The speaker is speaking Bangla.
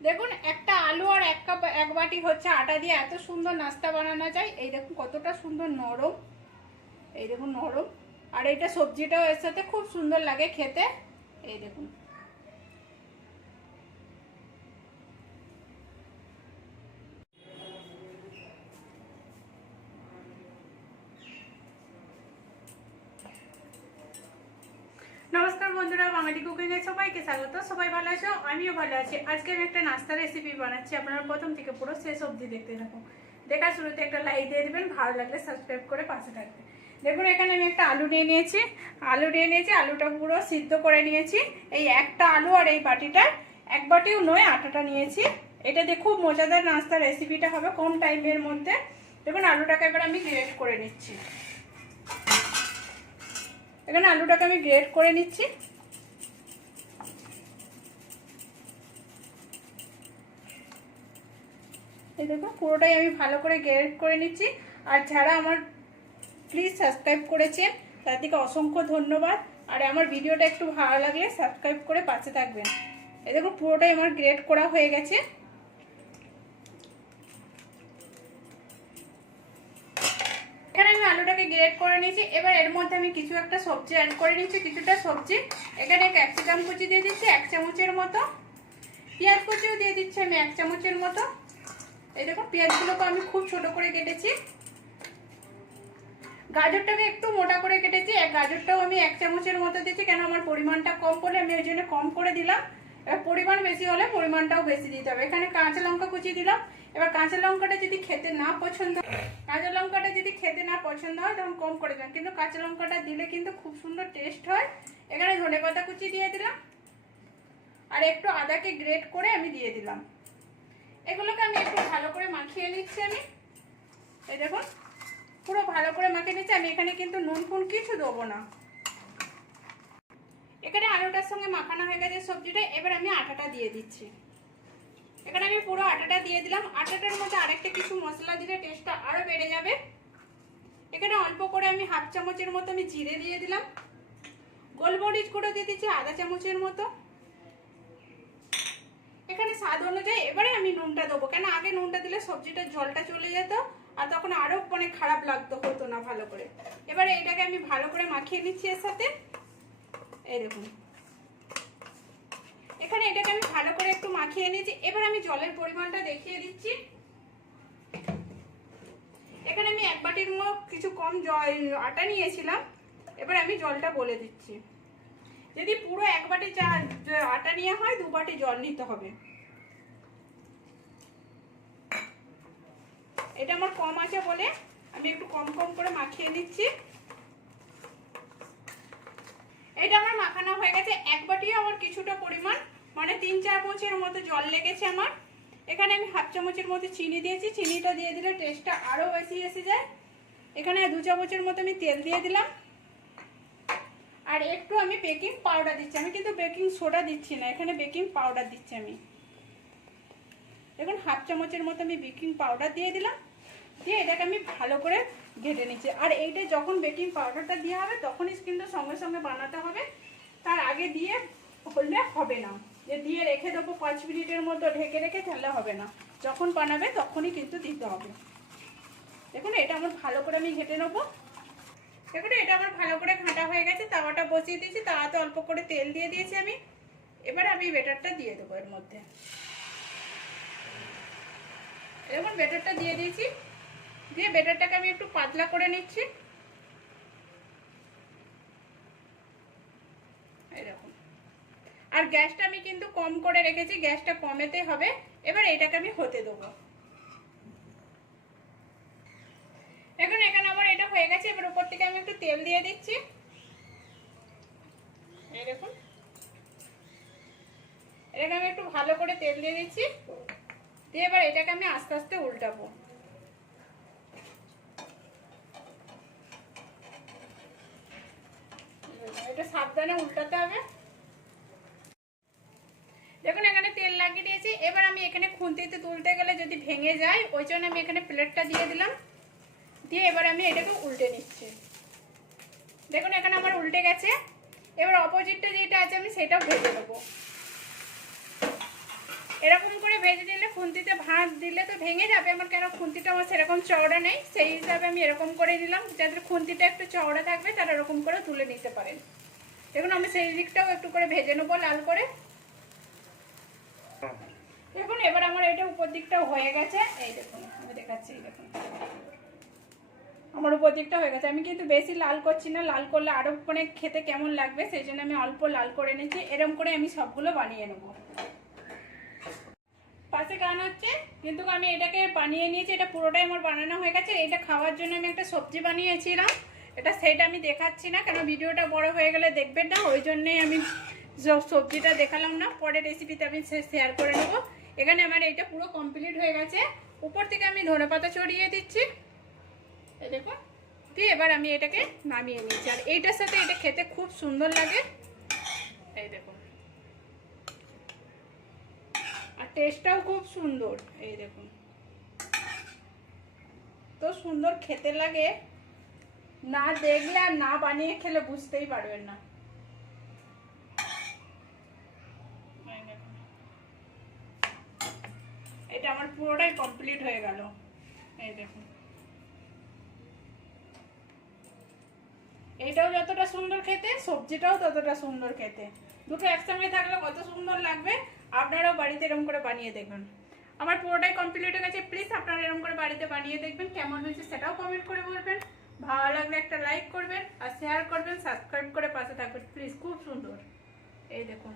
দেখুন, একটা আলু আর এক কাপ, এক বাটি হচ্ছে আটা দিয়ে এত সুন্দর নাস্তা বানানো যায়। এই দেখুন, কতটা সুন্দর নরম। এই দেখুন, নরম। আর এটা সবজিটাও এর সাথে খুব সুন্দর লাগে খেতে। এই দেখুন। বাঙালি কুকিং এর সবাইকে স্বাগত। সবাই ভালো আছো? আমিও ভালো আছি। আজকে আমি একটা নাস্তা রেসিপি বানাচ্ছি। আপনারা প্রথম থেকে পুরো শেষ অবধি দেখতে থাকুন। দেখার শুরুতে একটা লাইক দিয়ে দেবেন। ভালো লাগলে সাবস্ক্রাইব করে পাশে থাকবেন। দেখুন, এখানে আমি একটা আলু নিয়ে নিয়েছি। আলু নিয়ে নিয়েছি, আলুটা পুরো সিদ্ধ করে নিয়েছি। এই একটা আলু আর এই বাটিটা। এক বাটিও নয়, আটাটা নিয়েছি। এটা দিয়ে খুব মজাদার নাস্তা রেসিপিটা হবে কম টাইমের মধ্যে। দেখুন, আলুটাকে এবার আমি গ্রেট করে নিচ্ছি। এখানে আলুটাকে আমি গ্রেট করে নিচ্ছি। এই দেখুন, পুরোটাই আমি ভালো করে গ্রেট করে নিচ্ছি। আর যারা আমার প্লিজ সাবস্ক্রাইব করেছেন তার থেকে অসংখ্য ধন্যবাদ। আর আমার ভিডিওটা একটু ভালো লাগলে সাবস্ক্রাইব করে পাশে থাকবেন। এই দেখুন, পুরোটাই আমার গ্রেট করা হয়ে গেছে। এখানে আমি আলুটাকে গ্রেট করে নিয়েছি। এবার এর মধ্যে আমি কিছু একটা সবজি অ্যাড করে নিচ্ছি কিছুটা সবজি। এখানে ক্যাপসিকাম কুচি দিয়ে দিচ্ছি, এক চামচের মতো। পেঁয়াজ কুচিও দিয়ে দিচ্ছি আমি এক চামচের মতো। এই দেখুন পেঁয়াজগুলোকে আমি খুব ছোট করে কেটেছি। গাজরটাকে একটু মোটা করে কেটেছি। এক গাজরটাও আমি এক চামচের মতো দিচ্ছি কেন আমার পরিমাণটা কম বলে আমি ওই জন্য কম করে দিলাম। এবার পরিমাণ বেশি হলে পরিমাণটাও বেশি দিতে হবে। এখানে কাঁচা লঙ্কা কুচি দিলাম। এবার কাঁচা লঙ্কাটা যদি খেতে না পছন্দ কাঁচা লঙ্কাটা যদি খেতে না পছন্দ হয়, তখন কম করে দেবেন কিন্তু কাঁচা লঙ্কাটা দিলে কিন্তু খুব সুন্দর টেস্ট হয়। এখানে ধনে পাতা কুচি দিয়ে দিলাম। আর একটু আদাকে গ্রেট করে আমি দিয়ে দিলাম। এগুলোকে আমি একটু ভালো করে মাখিয়ে নিচ্ছি আমি। এই দেখুন, পুরো ভালো করে মাখিয়ে নিচ্ছি। আমি এখানে কিন্তু নুন ফুন কিছু দেবো না। এখানে আলুটার সঙ্গে মাখানো হয়ে গেছে সবজিটা। এবার আমি আটাটা দিয়ে দিচ্ছি। এখানে আমি পুরো আটাটা দিয়ে দিলাম। আটাটার মধ্যে আরেকটা কিছু মশলা দিলে টেস্টটা আরও বেড়ে যাবে। এখানে অল্প করে আমি হাফ চামচের মতো আমি জিরে দিয়ে দিলাম। গোলমরিচ গুঁড়ো দিয়ে দিচ্ছি আধা চামচের মতো। এখানে স্বাদ অনুযায়ী এবারে আমি নুনটা দেবো। কেন আগে নুনটা দিলে সবজিটার জলটা চলে যেত আর তখন আরও মানে খারাপ লাগতো, হতো না ভালো করে। এবারে এটাকে আমি ভালো করে মাখিয়ে নিচ্ছি এর সাথে। এই দেখুন। এখানে এটাকে আমি ভালো করে একটু মাখিয়ে নিয়েছি। এবার আমি জলের পরিমাণটা দেখিয়ে দিচ্ছি। এখানে আমি এক বাটির মতো কিছু কম জল, আটা নিয়েছিলাম। এবার আমি জলটা বলে দিচ্ছি। যদি পুরো এক বাটি চা আটা নিয়ে হয়, দু বাটি জল নিতে হবে। এটা আমার কম আছে বলে আমি একটু কম কম করে মাখিয়ে নিচ্ছি। এটা আমার মাখানো হয়ে গেছে। এক বাটিও আমার কিছুটা পরিমাণ মানে তিন চার চামচের মতো জল লেগেছে আমার। এখানে আমি হাফ চামচের মতো চিনি দিয়েছি। চিনিটা দিয়ে দিলে টেস্টটা আরও বেশি এসে যায়। এখানে দু চামচের মতো আমি তেল দিয়ে দিলাম। আর একটু আমি বেকিং পাউডার দিচ্ছি। আমি কিন্তু বেকিং সোডা দিচ্ছি না, এখানে বেকিং পাউডার দিচ্ছি আমি। দেখুন, হাফ চামচের মতো আমি বেকিং পাউডার দিয়ে দিলাম। দিয়ে এটাকে আমি ভালো করে ঘেটে নিচ্ছি। আর এইটা যখন বেকিং পাউডারটা দেওয়া হবে, তখনই কিন্তু সঙ্গে সঙ্গে বানাতে হবে। তার আগে দিয়ে হলে হবে না। যে দিয়ে রেখে দেবো পাঁচ মিনিটের মতো ঢেকে রেখে, তাহলে হবে না। যখন বানাবে, তখনই কিন্তু দিতে হবে। দেখুন, এটা আমার ভালো করে আমি ঘেটে নেব। দেখুন, এটা আমার ভালো করে ঘাঁটা হয়ে গেছে, তাওয়াটা বসিয়ে দিয়েছি, তাওয়াতে অল্প করে তেল দিয়ে দিয়েছি আমি। এবার আমি বেটারটা দিয়ে দেবো এর মধ্যে। দেখুন বেটারটা দিয়ে দিয়েছি, দিয়ে বেটারটাকে আমি একটু পাতলা করে নিচ্ছি। এরকম। আর গ্যাসটা আমি কিন্তু কম করে রেখেছি, গ্যাসটা কমেতে হবে। এবার এটাকে আমি হতে দেবো এখন এখানে আমার এটা হয়ে গেছে এবার উপর থেকে আমি একটু তেল দিয়ে দিচ্ছি। এটাকে আমি একটু ভালো করে তেল দিয়ে দিচ্ছি। দিয়ে এবার এটাকে আমি আস্তে আস্তে উল্টাবো। এটা সাবধানে উল্টাতে হবে। দেখুন, এখানে তেল লাগিয়ে দিয়েছি। এবার আমি এখানে খুন্তিতে তুলতে গেলে যদি ভেঙে যায়, ওই জন্য আমি এখানে প্লেটটা দিয়ে দিলাম। দিয়ে এবার আমি এটাকে উল্টে নিচ্ছি। দেখুন, এখানে আমার উল্টে গেছে। এবার অপোজিটটা যেটা আছে, আমি সেটাও ভেজে দেবো এরকম করে ভেজে দিলে খুন্তিতে ভাত দিলে তো ভেঙে যাবে, আমার কেন খুন্তিটা আমার সেরকম চওড়া নেই। সেই হিসাবে আমি এরকম করে দিলাম যাদের খুন্তিটা একটু চওড়া থাকবে, তারা এরকম করে তুলে নিতে পারেন। দেখুন, আমি সেই দিকটাও একটু করে ভেজে নেব লাল করে। দেখুন, এবার আমার এটা উপর দিকটাও হয়ে গেছে। এই দেখুন, আমি দেখাচ্ছি, এই দেখুন। আমার উপর দিকটা হয়ে গেছে। আমি কিন্তু বেশি লাল করছি না, লাল করলে আরও মানে খেতে কেমন লাগবে, সেই জন্য আমি অল্প লাল করে নিচ্ছি। এরকম করে আমি সবগুলো বানিয়ে নেব। পাশে গান হচ্ছে, কিন্তু আমি এটাকে বানিয়ে নিয়েছি, এটা পুরোটাই আমার বানানো হয়ে গেছে। এটা খাওয়ার জন্য আমি একটা সবজি বানিয়েছিলাম। এটা সেটা আমি দেখাচ্ছি না, কেন ভিডিওটা বড় হয়ে গেলে দেখবেন না, ওই জন্যই আমি সব সবজিটা দেখালাম না। পরে রেসিপিতে আমি শেয়ার করে নেব। এখানে আমার এইটা পুরো কমপ্লিট হয়ে গেছে। উপর থেকে আমি ধনে পাতা ছড়িয়ে দিচ্ছি। দিয়ে এবার আমি এটাকে নামিয়ে নিয়েছি। আর এইটার সাথে এটা খেতে খুব সুন্দর লাগে। এই দেখুন আর টেস্টটাও খুব সুন্দর। এই দেখুন তো সুন্দর খেতে লাগে। না দেখলে আর না বানিয়ে খেলে বুঝতেই পারবেন না। এটা আমার পুরোটাই কমপ্লিট হয়ে গেল। এই দেখুন এটাও যতটা সুন্দর খেতে, সবজিটাও ততটা সুন্দর খেতে। দুটো একসঙ্গে থাকলে কত সুন্দর লাগবে, আপনারাও বাড়িতে এরকম করে বানিয়ে দেখবেন আমার পুরোটাই কমপ্লিট হয়ে গেছে প্লিজ আপনারা এরকম করে বাড়িতে বানিয়ে দেখবেন, কেমন হয়েছে সেটাও কমেন্ট করে বলবেন। ভালো লাগলে একটা লাইক করবেন, আর শেয়ার করবেন সাবস্ক্রাইব করে পাশে থাকবেন প্লিজ খুব সুন্দর। এই দেখুন।